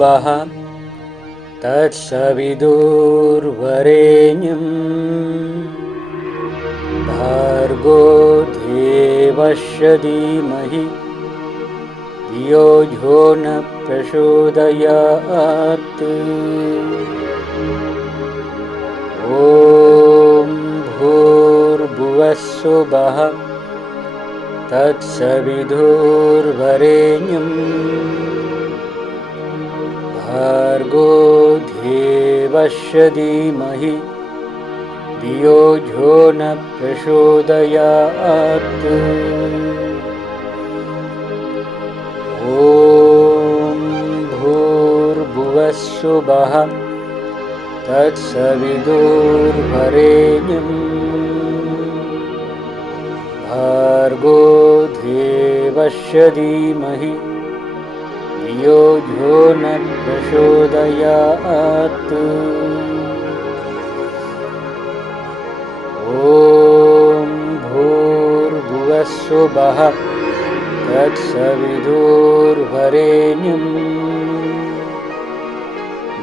शुभः तत्सविदुर्वरेण्यं भार्गो देवस्य धीमहि धियो यो न प्रचोदयात्। ॐ भूर्भुवः स्वः तत्सविदुर्वरेण्यं भार्गो देवस्य धीमहि धियो यो न प्रचोदयात्। ॐ भूर्भुवः स्वः तत्सविदुर्वरेण्यं भार्गो देवस्य धीमहि धियो यो न प्रचोदयात्। ॐ भूर्भुवः स्वः तत्सविदुर्वरेण्यं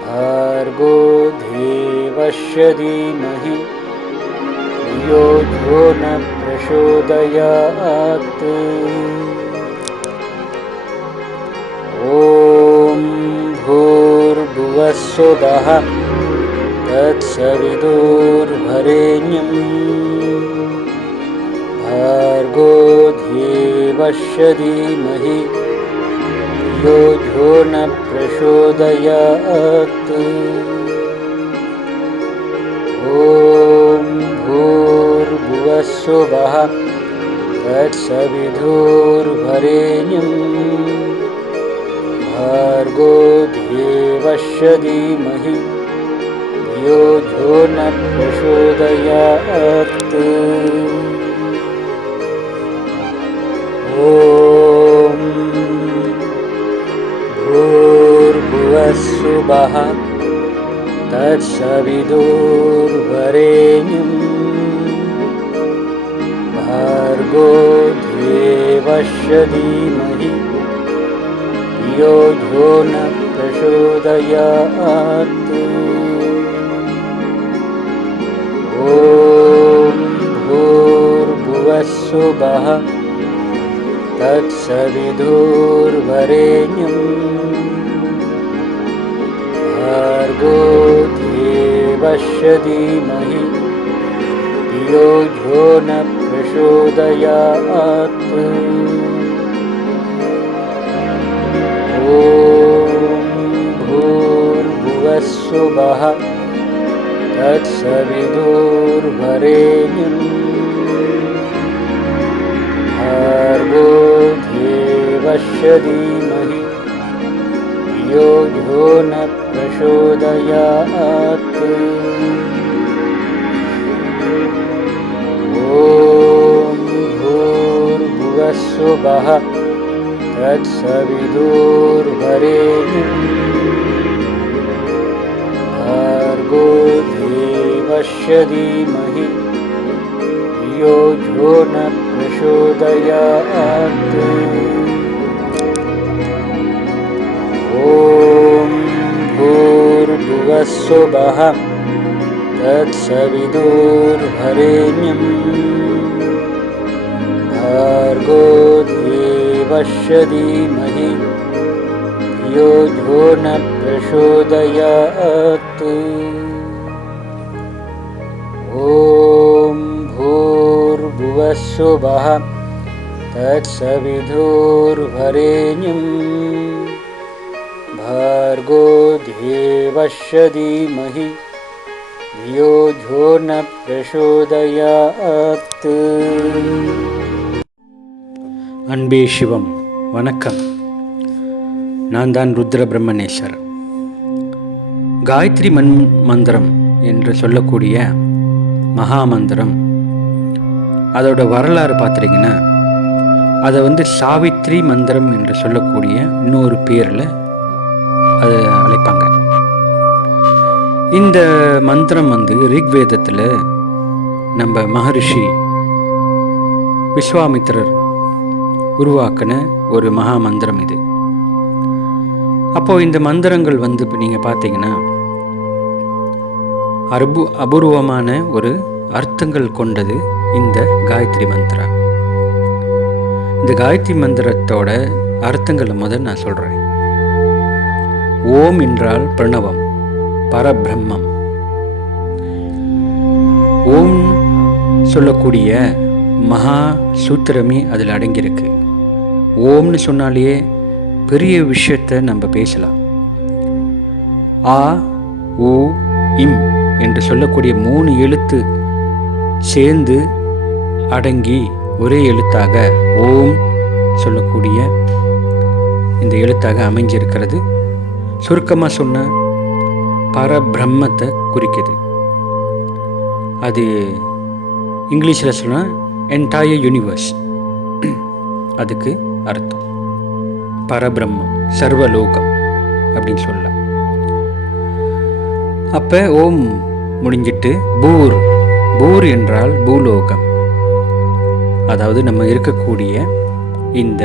भार्गो देवस्य धीमहि धियो यो न प्रचोदयात्। ॐ भूर्भुवः स्वः तत्सविदुर्वरेण्यं भार्गो देवस्य धीमहि धियो यो न प्रचोदयात्। ॐ भूर्भुवः स्वः तत्सविदुर्वरेण्यं भार्गो देवस्य धीमहि धियो यो न प्रचोदयात्। ॐ भूर्भुवः स्वः तत्सविदुर्वरेण्यं भार्गो देवस्य धीमहि धियो यो न प्रचोदयात्। ॐ भूर्भुवः स्वः तत्सविदुर्वरेण्यं भार्गो देवस्य धीमहि धियो यो न प्रचोदयात्। ॐ भूर्भुवः स्वः तत्सविदुर्वरेण्यं भार्गो देवस्य धीमहि धियो यो न प्रचोदयात्। ॐ भूर्भुवः स्वः तत्सविदुर्वरेण्यं भार्गो देवस्य धीमहि धियो यो न प्रचोदयात्। ॐ भूर्भुवः स्वः तत्सविदुर्वरेण्यं भार्गो देवस्य धीमहि धियो यो न प्रचोदयात्। ॐ भूर्भुवः स्वः तत्सविदुर्वरेण्यं भार्गो देवस्य धीमहि धियो यो न प्रचोदयात्. அன்பே சிவம். வணக்கம். நான் தான் ருத்ர பிரம்மணேஸ்வரர். காயத்ரி மந்திரம் என்று சொல்லக்கூடிய மகாமந்திரம், அதோட வரலாறு பார்த்துட்டிங்கன்னா அதை சாவித்ரி மந்திரம் என்று சொல்லக்கூடிய இன்னொரு பேரில் அதை அழைப்பாங்க. இந்த மந்திரம் ரிக்வேதத்தில் நம்ம மகரிஷி விஸ்வாமித்திரர் உருவாக்கின ஒரு மகா மந்திரம் இது. அப்போது இந்த மந்திரங்கள் இப்போ நீங்கள் பார்த்தீங்கன்னா அபூர்வமான ஒரு அர்த்தங்கள் கொண்டது இந்த காயத்ரி மந்திரா. இந்த காயத்ரி மந்திரத்தோட அர்த்தங்களை நான் சொல்கிறேன். ஓம் என்றால் பிரணவம், பரபிரம்மம். ஓம் சொல்லக்கூடிய மகா சூத்திரமே அதில் அடங்கியிருக்கு. ஓம்னு சொன்னாலேயே பெரிய விஷயத்தை நம்ம பேசலாம். ஆ ஓ இம் என்று சொல்லக்கூடிய 3 எழுத்து சேர்ந்து அடங்கி ஒரே எழுத்தாக ஓம் சொல்லக்கூடிய இந்த எழுத்தாக அமைஞ்சிருக்கிறது. சுருக்கமாக சொன்ன பரபிரம்மத்தை குறிக்குது. அது இங்கிலீஷில் சொன்னால் என்டையர் யூனிவர்ஸ், அதுக்கு அர்த்தம் பரபிரம்மம், சர்வலோகம் அப்படின்னு சொல்லலாம். அப்போ ஓம் முடிஞ்சிட்டு பூர் என்றால் பூலோகம், அதாவது நம்ம இருக்கக்கூடிய இந்த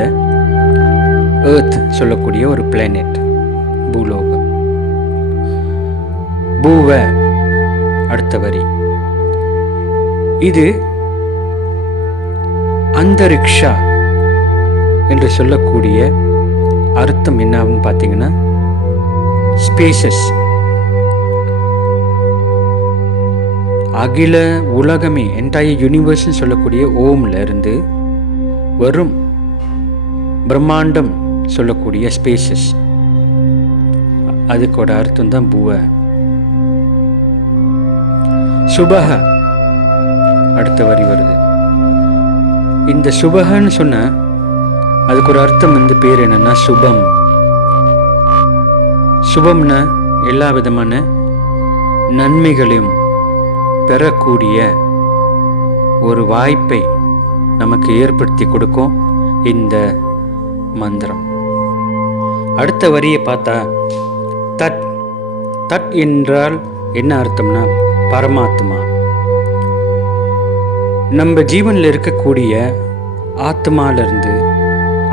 எர்த் சொல்லக்கூடிய ஒரு பிளானெட் பூலோகம். பூவ அடுத்த வரி. இது அந்தரிக்ஷா என்று சொல்லக்கூடிய அர்த்தம் என்னன்னு பார்த்தீங்கன்னா ஸ்பேசஸ், அகில உலகமே, என்டையர் யூனிவர்ஸ் சொல்லக்கூடிய ஓம்ல இருந்து வரும் பிரம்மாண்டம் சொல்லக்கூடிய ஸ்பேசஸ், அதுக்கோட அர்த்தம் தான் பூவ. சுபஹ அடுத்த வரி வருது. இந்த சுபஹன்னு சொன்ன அதுக்கு ஒரு அர்த்தம் பேர் என்னன்னா சுபம். சுபம்னா எல்லா விதமான நன்மைகளையும் பெறக்கூடிய ஒரு வாய்ப்பை நமக்கு ஏற்படுத்தி கொடுக்கும் இந்த மந்திரம். அடுத்த வரியை பார்த்தா தட். தட் என்றால் என்ன அர்த்தம்னா பரமாத்மா. நம்ம ஜீவனில் இருக்கக்கூடிய ஆத்மாவிலிருந்து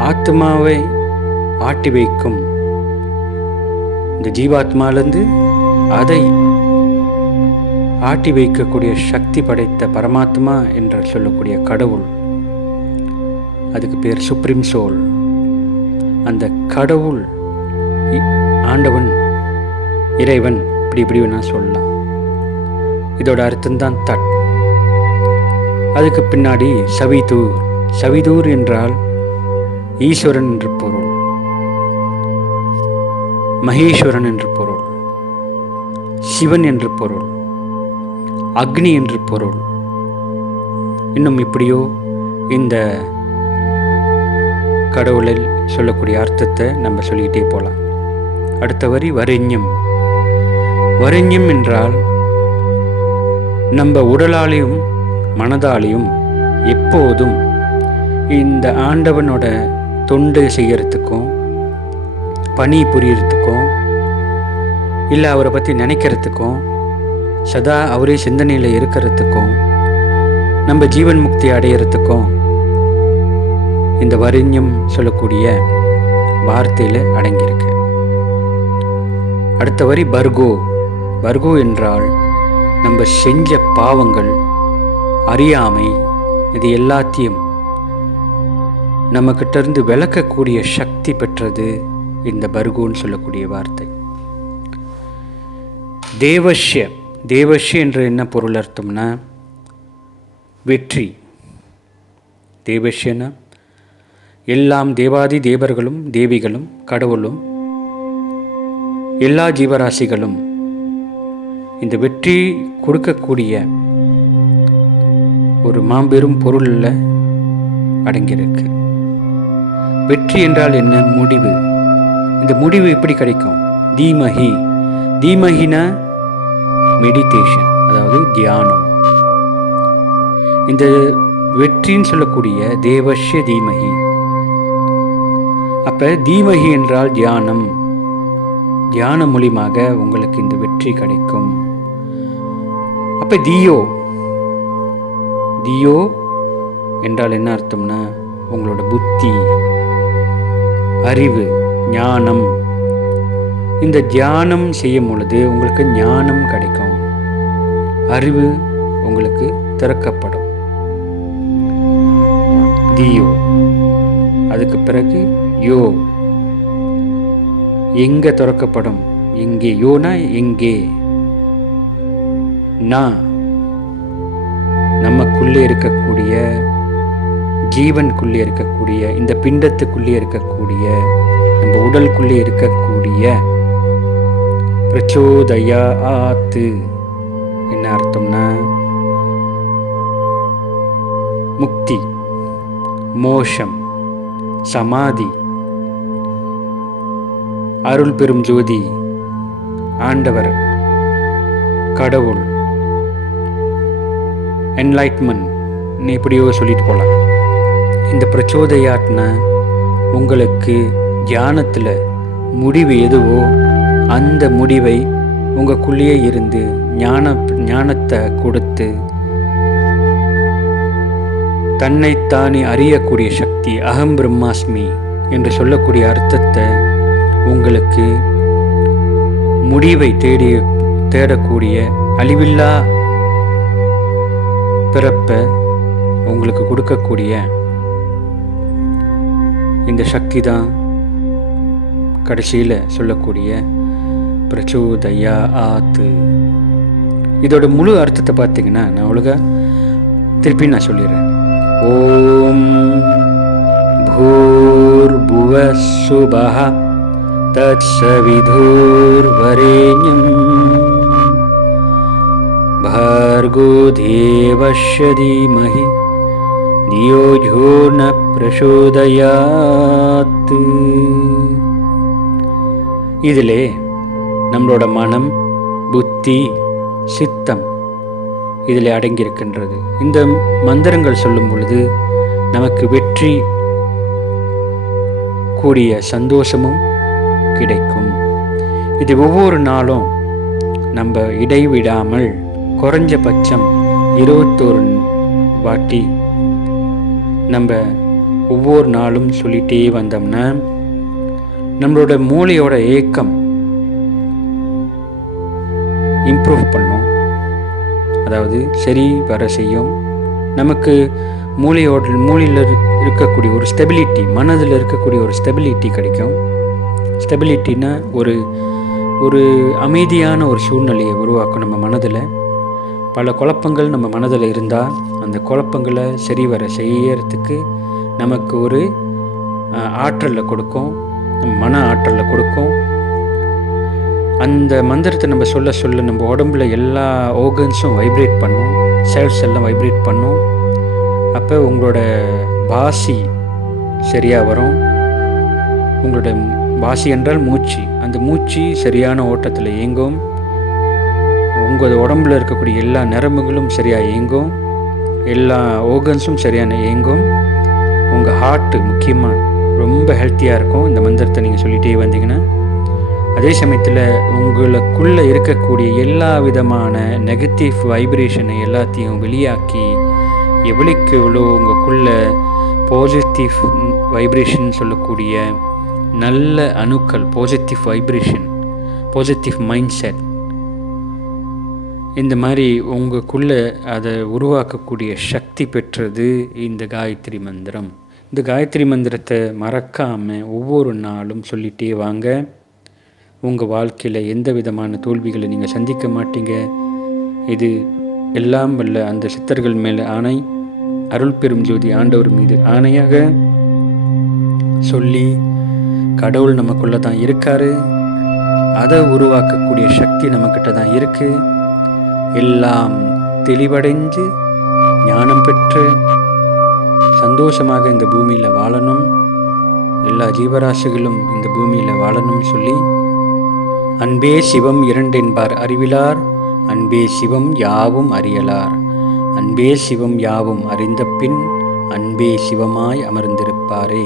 ஆத்மாவை ஆட்டி வைக்கும் இந்த ஜீவாத்மாவிலிருந்து அதை ஆட்டி வைக்கக்கூடிய சக்தி படைத்த பரமாத்மா என்று சொல்லக்கூடிய கடவுள், அதுக்கு பேர் சுப்ரீம் சோல். அந்த கடவுள், ஆண்டவன், இறைவன், இப்படி வேணா சொல்லலாம். இதோட அர்த்தம்தான் தட். அதுக்கு பின்னாடி சவிதூர். சவிதூர் என்றால் ஈஸ்வரன் என்று பொருள், மகேஸ்வரன் என்று பொருள், சிவன் என்று பொருள், அக்னி என்று பொருள். இன்னும் இப்படியோ இந்த கடவுளில் சொல்லக்கூடிய அர்த்தத்தை நம்ம சொல்லிக்கிட்டே போகலாம். அடுத்த வரி வரண்யம். வரண்யம் என்றால் நம்ம உடலாலையும் மனதாலையும் எப்போதும் இந்த ஆண்டவனோட தொண்டு செய்யறதுக்கும் பணி புரியறதுக்கும் இல்லை அவரை பற்றி நினைக்கிறதுக்கும் சதா அவரே சிந்தனையில் இருக்கிறதுக்கும் நம்ம ஜீவன் முக்தி அடையிறதுக்கும் இந்த வரண்யம் சொல்லக்கூடிய வார்த்தையில் அடங்கியிருக்கு. அடுத்த வரி பர்கோ. பர்கோ என்றால் நம்ம செஞ்ச பாவங்கள், அறியாமை, இது எல்லாத்தையும் நம்மக்கிட்ட இருந்து விளக்கக்கூடிய சக்தி பெற்றது இந்த பர்கோன்னு சொல்லக்கூடிய வார்த்தை. தேவஷ்ய. தேவஷ்ய என்ற என்ன பொருள் அர்த்தம்னா வெற்றி. தேவஷ்யனா எல்லாம் தேவாதி தேவர்களும் தேவிகளும் கடவுளும் எல்லா ஜீவராசிகளும் இந்த வெற்றி கொடுக்கக்கூடிய ஒரு மாபெரும் பொருளில் அடங்கியிருக்கு. வெற்றி என்றால் என்ன? முடிவு. இந்த முடிவு எப்படி கிடைக்கும்? தீமஹி. தீமஹினா மெடிடேஷன், அதாவது தியானம். இந்த வெற்றின்னு சொல்லக்கூடிய தேவஷ்ய தீமஹி. அப்ப தீமஹி என்றால் தியானம். தியானம் மூலியமாக உங்களுக்கு இந்த வெற்றி கிடைக்கும். அப்ப தியோ. தியோ என்றால் என்ன அர்த்தம்னா உங்களோட புத்தி, அறிவு, ஞானம், இந்த தியானம் செய்யும் பொழுது உங்களுக்கு ஞானம் கிடைக்கும், அறிவு உங்களுக்கு திறக்கப்படும். தியோ, அதுக்கு பிறகு யோ, எங்க திறக்கப்படும், எங்கே, யோனா எங்கே, நான் நமக்குள்ளே இருக்கக்கூடிய, ஜீவனுக்குள்ளே இருக்கக்கூடிய, இந்த பிண்டத்துக்குள்ளே இருக்கக்கூடிய, நம்ம உடலுக்குள்ளே இருக்கக்கூடிய பிரச்சோதயாத். என்ன அர்த்தம்னா முக்தி, மோஷம், சமாதி, அருள் பெரும் ஜோதி, ஆண்டவர், கடவுள், என்லைட்மெண்ட், எப்படியோ சொல்லிட்டு போகலாம். இந்த பிரச்சோதயாத்னா உங்களுக்கு தியானத்தில் முடிவு எதுவோ அந்த முடிவை உங்களுக்குள்ளேயே இருந்து ஞானத்தை கொடுத்து தன்னைத்தானே அறியக்கூடிய சக்தி, அகம் பிரம்மாஸ்மி என்று சொல்லக்கூடிய அர்த்தத்தை உங்களுக்கு முடிவை தேடக்கூடிய அழிவில்லா பிறப்ப உங்களுக்கு கொடுக்கக்கூடிய இந்த சக்தி தான் கடைசியில் சொல்லக்கூடிய பிரச்சோதயாத். இதோட முழு அர்த்தத்தை பார்த்தீங்கன்னா நான் ஒழுங்கா திருப்பி நான் சொல்லிடுறேன். ஓம் பூர்புவः சுவः தத்சவிதுர்வரேண்யம் भार्गो देवस्य धीमहि धियो यो न प्रचोदयात्. இதிலே நம்மளோட மனம், புத்தி, சித்தம் இதில் அடங்கியிருக்கின்றது. இந்த மந்திரங்கள் சொல்லும் பொழுது நமக்கு வெற்றி கூடிய சந்தோஷமும் கிடைக்கும். இது ஒவ்வொரு நாளும் நம்ம இடைவிடாமல் குறைஞ்சபட்சம் 21 வாட்டி நம்ம ஒவ்வொரு நாளும் சொல்லிகிட்டே வந்தோம்னா நம்மளோட மூளையோட ஏக்கம் இம்ப்ரூவ் பண்ணும், அதாவது சரி வர செய்யும். நமக்கு மூளையில் இருக்கக்கூடிய ஒரு ஸ்டெபிலிட்டி, மனதில் இருக்கக்கூடிய ஒரு ஸ்டெபிலிட்டி கிடைக்கும். ஸ்டெபிலிட்டின்னா ஒரு அமைதியான ஒரு சூழ்நிலையை உருவாக்கும். நம்ம மனதில் பல குழப்பங்கள் நம்ம மனதில் இருந்தால் அந்த குழப்பங்களை சரி வர செய்யறதுக்கு நமக்கு ஒரு ஆற்றலை கொடுக்கும், மன ஆற்றலை கொடுக்கும். அந்த மந்திரத்தை நம்ம சொல்ல சொல்ல நம்ம உடம்புல எல்லா ஆர்கன்ஸும் வைப்ரேட் பண்ணும், செல்ஸ் எல்லாம் வைப்ரேட் பண்ணும். அப்போ உங்களோட பாசி சரியாக வரும். உங்களோட பாசி என்றால் மூச்சு, அந்த மூச்சு சரியான ஓட்டத்தில் இயங்கும். உங்கள் உடம்புல இருக்கக்கூடிய எல்லா நரம்புகளும் சரியாக இயங்கும், எல்லா ஆர்கன்ஸும் சரியான இயங்கும். உங்கள் ஹார்ட்டு முக்கியமாக ரொம்ப ஹெல்த்தியாக இருக்கும் இந்த மந்திரத்தை நீங்கள் சொல்லிகிட்டே வந்தீங்கன்னா. அதே சமயத்தில் உங்களுக்குள்ளே இருக்கக்கூடிய எல்லா விதமான நெகட்டிவ் வைப்ரேஷனை எல்லாத்தையும் வெளியாக்கி எவ்வளோக்கு எவ்வளோ உங்களுக்குள்ளே பாசிட்டிவ் வைப்ரேஷன் சொல்லக்கூடிய நல்ல அணுக்கள், positive vibration, positive mind set, இந்த மாதிரி உங்களுக்குள்ளே அதை உருவாக்கக்கூடிய சக்தி பெற்றது இந்த காயத்ரி மந்திரம். இந்த காயத்ரி மந்திரத்தை மறக்காமல் ஒவ்வொரு நாளும் சொல்லிகிட்டே வாங்க. உங்கள் வாழ்க்கையில் எந்த விதமான தோல்விகளை நீங்கள் சந்திக்க மாட்டீங்க. இது எல்லாம் வல்ல அந்த சித்தர்கள் மேலே ஆணை, அருள் பெரும் ஜோதி ஆண்டவர் மீது ஆணையாக சொல்லி, கடவுள் நமக்குள்ளே தான் இருக்காரு, அதை உருவாக்கக்கூடிய சக்தி நம்மக்கிட்ட தான் இருக்குது. எல்லாம் தெளிவடைஞ்சு ஞானம் பெற்று சந்தோஷமாக இந்த பூமியில் வாழணும், எல்லா ஜீவராசிகளும் இந்த பூமியில் வாழணும் சொல்லி, அன்பே சிவம் இரண்டென்பார் அறிவிலார், அன்பே சிவம் யாவும் அறியலார், அன்பே சிவம் யாவும் அறிந்த பின் அன்பே சிவமாய் அமர்ந்திருப்பாரே.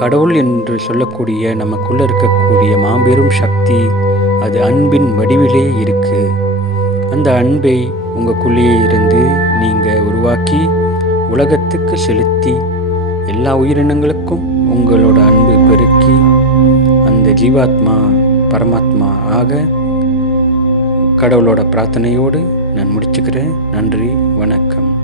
கடவுள் என்று சொல்லக்கூடிய நமக்குள்ள இருக்கக்கூடிய மாபெரும் சக்தி அது அன்பின் வடிவிலே இருக்கு. அந்த அன்பை உங்களுக்குள்ளேயே இருந்து நீங்கள் உருவாக்கி உலகத்துக்கு செலுத்தி எல்லா உயிரினங்களுக்கும் உங்களோட அன்பு பெருக்கி அந்த ஜீவாத்மா பரமாத்மா ஆக கடவுளோட பிரார்த்தனையோடு நான் முடிச்சுக்கிறேன். நன்றி, வணக்கம்.